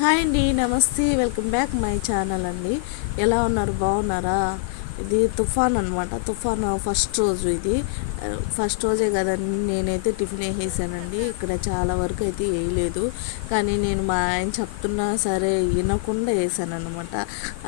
Hi అండి నమస్తే welcome back my channel అండి. ఎలా ఉన్నారు బాగున్నారా? ఇది తుఫాన్ అనమాట తుఫాన్ ఫస్ట్ రోజు ఇది. ఫస్ట్ రోజే కదండి నేనైతే టిఫిన్ వేసేసానండి. ఇక్కడ చాలా వరకు అయితే వేయలేదు. కానీ నేను మా ఆయన చెప్తున్నా సరే వినకుండా వేసాను అనమాట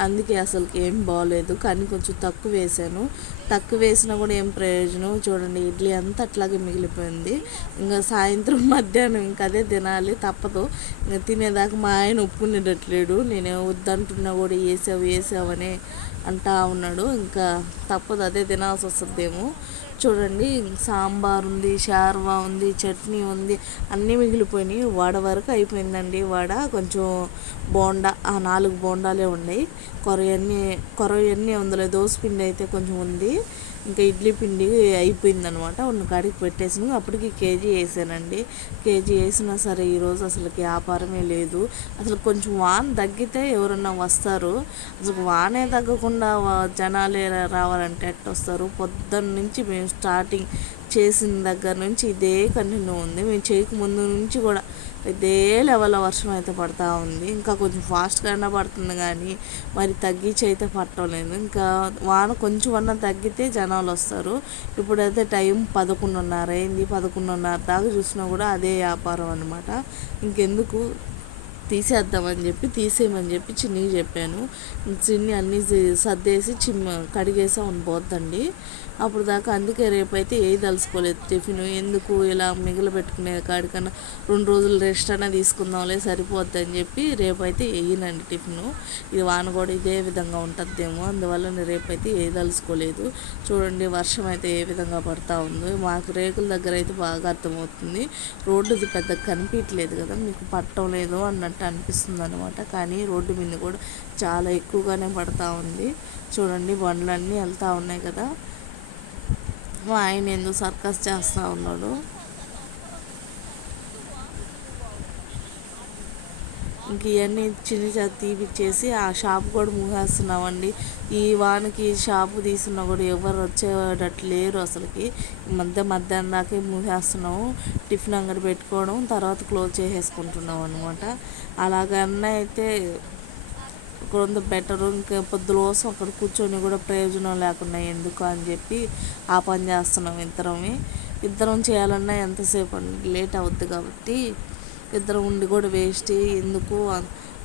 అందుకే అసలుకి ఏం బాగోలేదు కానీ కొంచెం తక్కువ వేసాను. తక్కువ వేసినా కూడా ఏం ప్రయోజనం? చూడండి ఇడ్లీ అంతా అట్లాగే మిగిలిపోయింది. ఇంకా సాయంత్రం మధ్యాహ్నం ఇంకా అదే తినాలి తప్పదు. ఇంకా తినేదాకా మా ఆయన ఒప్పుకునేటట్లేడు. నేను వద్దంటున్నా కూడా వేసావు వేసావనే అంటా ఉన్నాడు. ఇంకా తప్పదు అదే తినాల్సి వస్తుందేమో. చూడండి సాంబార్ ఉంది షార్వా ఉంది చట్నీ ఉంది అన్నీ మిగిలిపోయినాయి. వడ వరకు అయిపోయిందండి వడ. కొంచెం బోండా ఆ నాలుగు బోండాలే ఉన్నాయి. కొరవన్నీ కొరవన్నీ ఉందిలే దోశ పిండి అయితే కొంచెం ఉంది. ఇంకా ఇడ్లీ పిండి అయిపోయిందనమాట. ఉన్న కాడికి పెట్టేసి అప్పటికి కేజీ వేసానండి. కేజీ వేసినా సరే ఈరోజు అసలు వ్యాపారమే లేదు. అసలు కొంచెం వాన తగ్గితే ఎవరన్నా వస్తారు. అసలు వానే తగ్గకుండా జనాలే రావాలంటే ఎట్టొస్తారు? పొద్దున్న నుంచి మేము స్టార్టింగ్ చేసిన దగ్గర నుంచి ఇదే కంటిన్యూ ఉంది. మేము చేయక ముందు నుంచి కూడా ఇదే లెవెల్లో వర్షం అయితే పడతా ఉంది. ఇంకా కొంచెం ఫాస్ట్గానే పడుతుంది కానీ మరి తగ్గించి అయితే పట్టలేదు. ఇంకా వాన కొంచెం అన్న తగ్గితే జనాలు వస్తారు. ఇప్పుడైతే టైం పదకొండున్నర అయింది. పదకొండున్నర దాకా చూసినా కూడా అదే వ్యాపారం అనమాట ఇంకెందుకు? తీసేద్దామని చెప్పి తీసేయమని చెప్పి చిన్నికి చెప్పాను. చిన్ని అన్నీ సర్దేసి చిమ్మ కడిగేసా పోద్దండి. అప్పుడు దాకా అందుకే రేపైతే ఏ తలుసుకోలేదు టిఫిన్. ఎందుకు ఇలా మిగిలిపెట్టుకునే కాడికన్నా రెండు రోజులు రెస్ట్ అయినా తీసుకుందాంలే సరిపోద్ది అని చెప్పి రేపైతే వేయనండి టిఫిన్. ఇది వాన కూడా ఇదే విధంగా ఉంటుందేమో అందువల్ల నేను రేపైతే ఏ తలుసుకోలేదు. చూడండి వర్షం అయితే ఏ విధంగా పడతా ఉందో. మాకు రేకుల దగ్గర అయితే బాగా అర్థమవుతుంది. రోడ్డుది పెద్ద కనిపించలేదు కదా. మీకు పట్టం లేదు అన్నట్టు అనిపిస్తుంది అనమాట కానీ రోడ్డు మీద కూడా చాలా ఎక్కువగానే పడతా ఉంది. చూడండి బండ్లన్నీ వెళ్తూ ఉన్నాయి కదా. మా ఆయన ఎందుకు సర్కస్ చేస్తూ ఉన్నాడు. ఇంక ఇవన్నీ చిన్న చిన్న తీపిచ్చేసి ఆ షాప్ కూడా మూసేస్తున్నామండి. ఈ వానికి షాపు తీసుకున్నా కూడా ఎవరు వచ్చేటట్టు లేరు అసలుకి. మధ్య మధ్యాహ్నం దాకా మూసేస్తున్నాము. టిఫిన్ అంగడి పెట్టుకోవడం తర్వాత క్లోజ్ చేసేసుకుంటున్నాం అనమాట అలాగన్నా అయితే కొంత బెటర్ ఇంకా పొద్దుల కోసం అక్కడ కూర్చొని కూడా ప్రయోజనం లేకుండా ఎందుకు అని చెప్పి ఆ పని చేస్తున్నాం ఇద్దరమే. ఇద్దరం చేయాలన్నా ఎంతసేపు లేట్ అవుద్ది కాబట్టి ఇద్దరు ఉండి కూడా వేస్ట్ ఎందుకు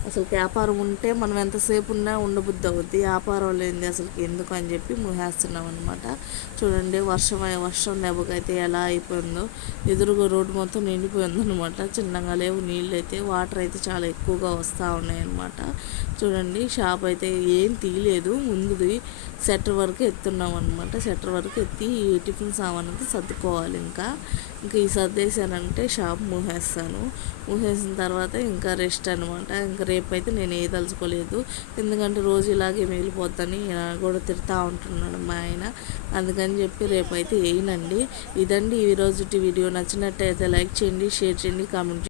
అసలు వ్యాపారం ఉంటే మనం ఎంతసేపు ఉన్నా ఉండబుద్ధి అవుద్ది వ్యాపారం లేనిది అసలు ఎందుకు అని చెప్పి మూహేస్తున్నాం అనమాట చూడండి వర్షం వర్షం దెబ్బకైతే ఎలా అయిపోయిందో. ఎదురుగా రోడ్డు మొత్తం నిండిపోయింది అనమాట చిన్నగా లేవు నీళ్ళు అయితే వాటర్ అయితే చాలా ఎక్కువగా వస్తూ ఉన్నాయి అనమాట చూడండి షాప్ అయితే ఏం తీయలేదు. ముందుది సెటర్ వరకు ఎత్తున్నాం అనమాట సెటర్ వరకు ఎత్తి టిఫిన్ సామాన్ అయితే సర్దుకోవాలి ఇంకా. ఇంకా ఈ సర్దేశానంటే షాప్ మూసేస్తాను. మూసేసిన తర్వాత ఇంకా రెస్ట్ అనమాట ఇంకా రేపు రేపు అయితే నేను ఏదలుచుకోలేదు. ఎందుకంటే రోజు ఇలాగే మిగిలిపోద్దని కూడా తిడతా ఉంటున్నాడు మా ఆయన. అందుకని చెప్పి రేపు అయితే వేయనండి ఇదండి ఈరోజు వీడియో. నచ్చినట్టయితే లైక్ చేయండి షేర్ చేయండి కామెంట్